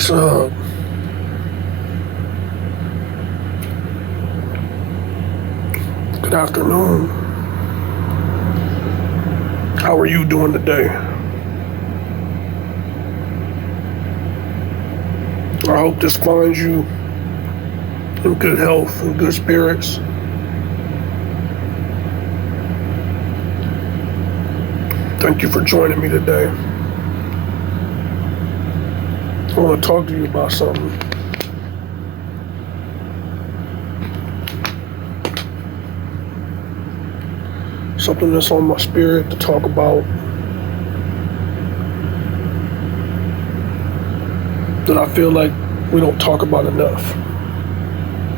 What's up? Good afternoon. How are you doing today? I hope this finds you in good health and good spirits. Thank you for joining me today. I want to talk to you about something. Something that's on my spirit to talk about, that I feel like we don't talk about enough.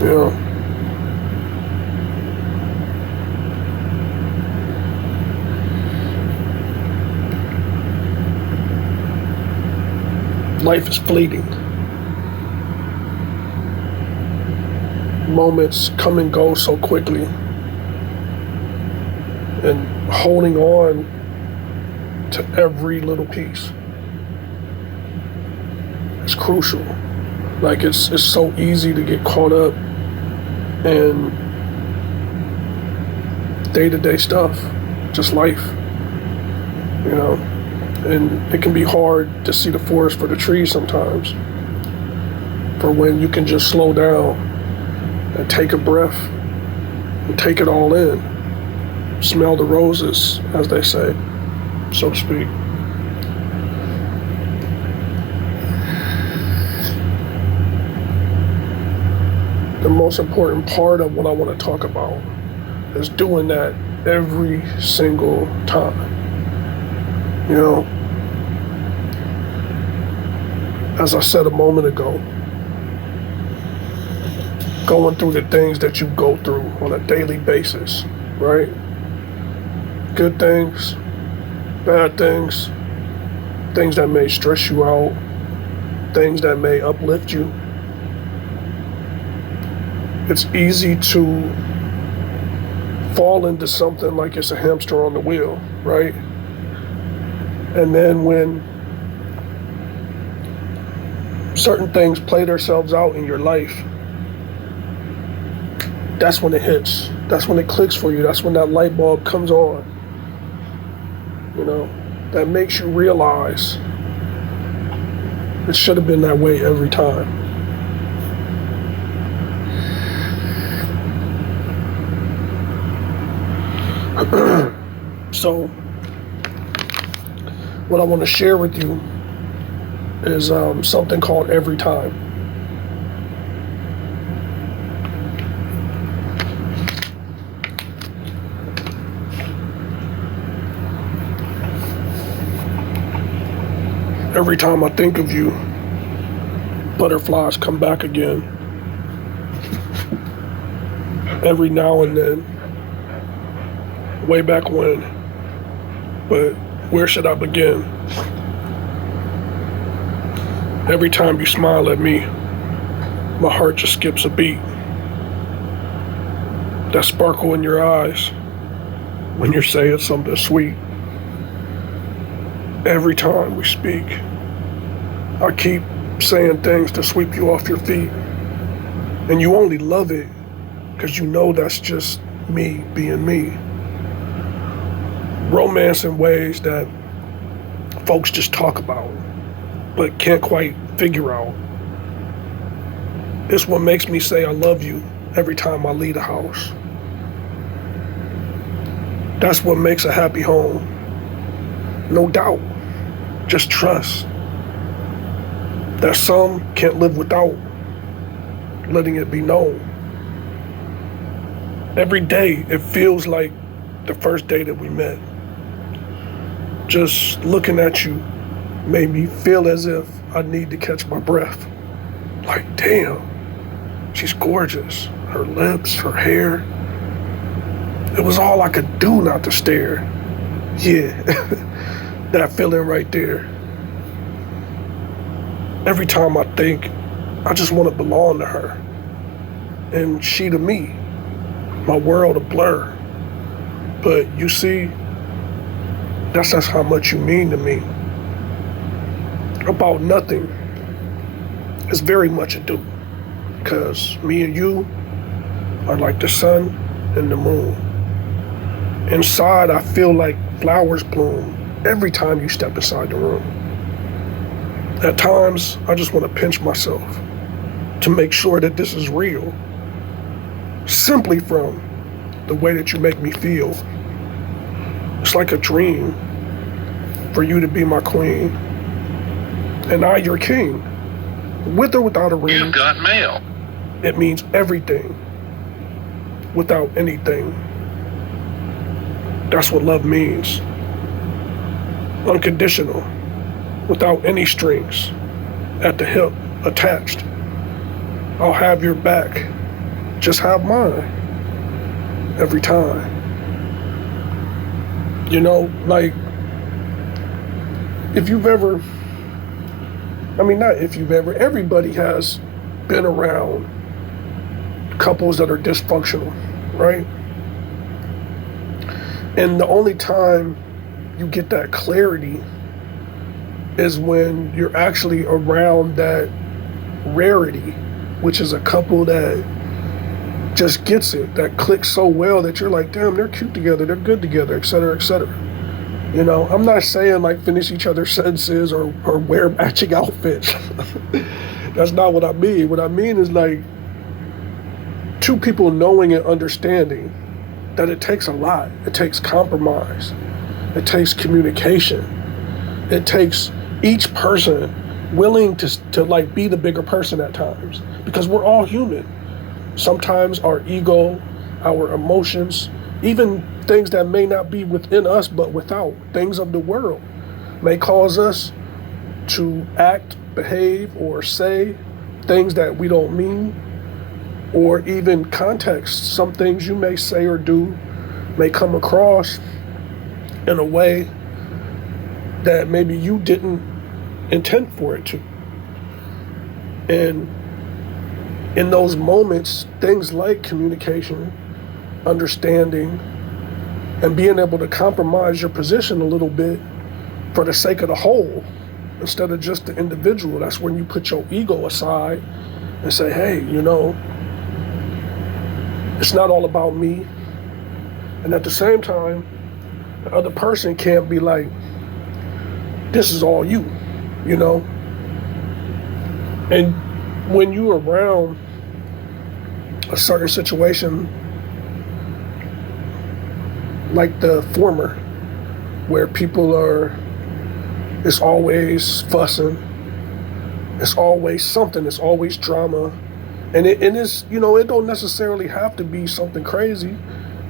You know, life is fleeting. Moments come and go so quickly. And holding on to every little piece is crucial. Like it's so easy to get caught up in day-to-day stuff, just life, you know. And it can be hard to see the forest for the trees sometimes. For when you can just slow down and take a breath and take it all in. Smell the roses, as they say, so to speak. The most important part of what I want to talk about is doing that every single time. You know, as I said a moment ago, going through the things that you go through on a daily basis, right? Good things, bad things, things that may stress you out, things that may uplift you. It's easy to fall into something like it's a hamster on the wheel, right? And then when certain things play themselves out in your life, that's when it hits. That's when it clicks for you. That's when that light bulb comes on. You know, that makes you realize it should have been that way every time. So, what I want to share with you is something called Everytime. Every time I think of you, butterflies come back again. Every now and then, way back when, but where should I begin? Every time you smile at me, my heart just skips a beat. That sparkle in your eyes when you're saying something sweet. Every time we speak, I keep saying things to sweep you off your feet. And you only love it because you know that's just me being me. Romance in ways that folks just talk about, but can't quite figure out. It's what makes me say I love you every time I leave the house. That's what makes a happy home. No doubt. Just trust that some can't live without letting it be known. Every day it feels like the first day that we met. Just looking at you made me feel as if I need to catch my breath. Like, damn, she's gorgeous. Her lips, her hair. It was all I could do not to stare. Yeah, that feeling right there. Every time I think, I just want to belong to her. And she to me, my world a blur. But you see, that's how much you mean to me. About nothing. It's very much a do, because me and you are like the sun and the moon. Inside, I feel like flowers bloom every time you step inside the room. At times, I just want to pinch myself to make sure that this is real, simply from the way that you make me feel. It's like a dream for you to be my queen, and I your king, with or without a ring. You've got mail. It means everything without anything. That's what love means. Unconditional, without any strings at the hip attached. I'll have your back, just have mine every time. You know, like, if you've ever, not if you've ever, everybody has been around couples that are dysfunctional, right? And the only time you get that clarity is when you're actually around that rarity, which is a couple that just gets it, that clicks so well that you're like, damn, they're cute together, they're good together, et cetera, et cetera. You know, I'm not saying like finish each other's sentences or wear matching outfits. That's not what I mean. What I mean is like two people knowing and understanding that it takes a lot. It takes compromise. It takes communication. It takes each person willing to like be the bigger person at times, because we're all human. Sometimes our ego, our emotions, even things that may not be within us but without, things of the world, may cause us to act, behave, or say things that we don't mean, or even context. Some things you may say or do may come across in a way that maybe you didn't intend for it to. And in those moments, things like communication, understanding, and being able to compromise your position a little bit for the sake of the whole, instead of just the individual. That's when you put your ego aside and say, hey, you know, it's not all about me. And at the same time, the other person can't be like, this is all you, you know? And when you're around a certain situation, like the former, where people are, it's always fussing, it's always something, it's always drama. And it is, you know, it don't necessarily have to be something crazy.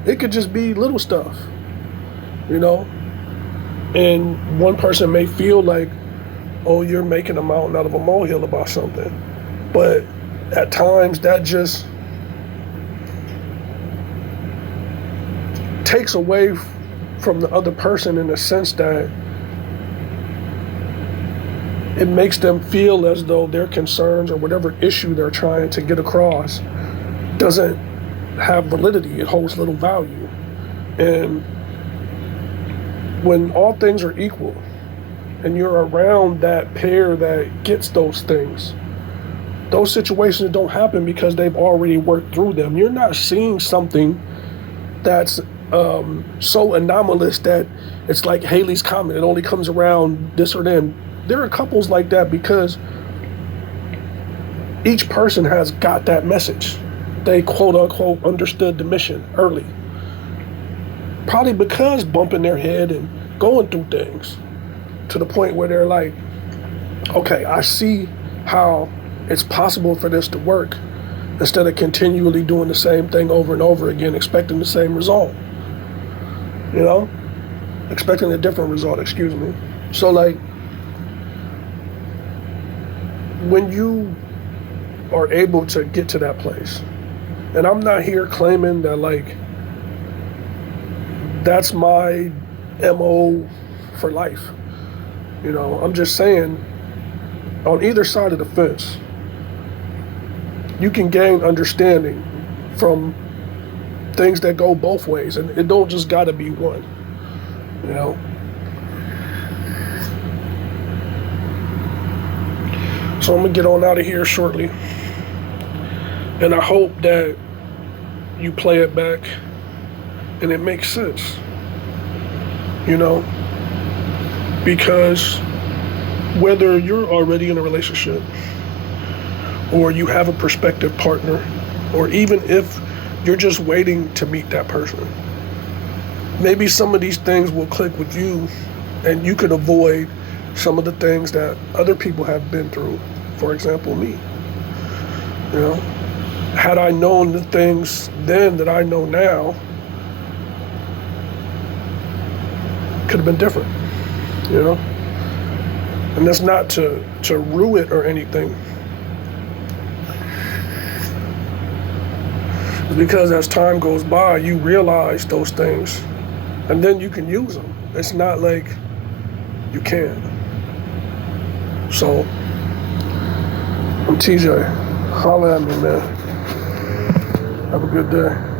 It could just be little stuff, you know? And one person may feel like, oh, you're making a mountain out of a molehill about something. But at times that just takes away from the other person, in the sense that it makes them feel as though their concerns or whatever issue they're trying to get across doesn't have validity. It holds little value. And when all things are equal and you're around that pair that gets those things, those situations don't happen because they've already worked through them. You're not seeing something that's so anomalous that it's like Halley's Comet. It only comes around this or then. There are couples like that because each person has got that message. They quote unquote understood the mission early. Probably because bumping their head and going through things to the point where they're like, okay, I see how it's possible for this to work, instead of continually doing the same thing over and over again, expecting the same result. You know? Expecting a different result, excuse me. So like, when you are able to get to that place, and I'm not here claiming that like that's my MO for life. You know, I'm just saying on either side of the fence, you can gain understanding from things that go both ways, and it don't just gotta be one, you know? So I'm gonna get on out of here shortly. And I hope that you play it back and it makes sense. You know? Because whether you're already in a relationship or you have a prospective partner, or even if you're just waiting to meet that person, maybe some of these things will click with you and you could avoid some of the things that other people have been through. For example, me. You know, had I known the things then that I know now, could have been different, you know? And that's not to rue it or anything. It's because as time goes by, you realize those things and then you can use them. It's not like you can't. So, I'm TJ. Holla at me, man. Have a good day.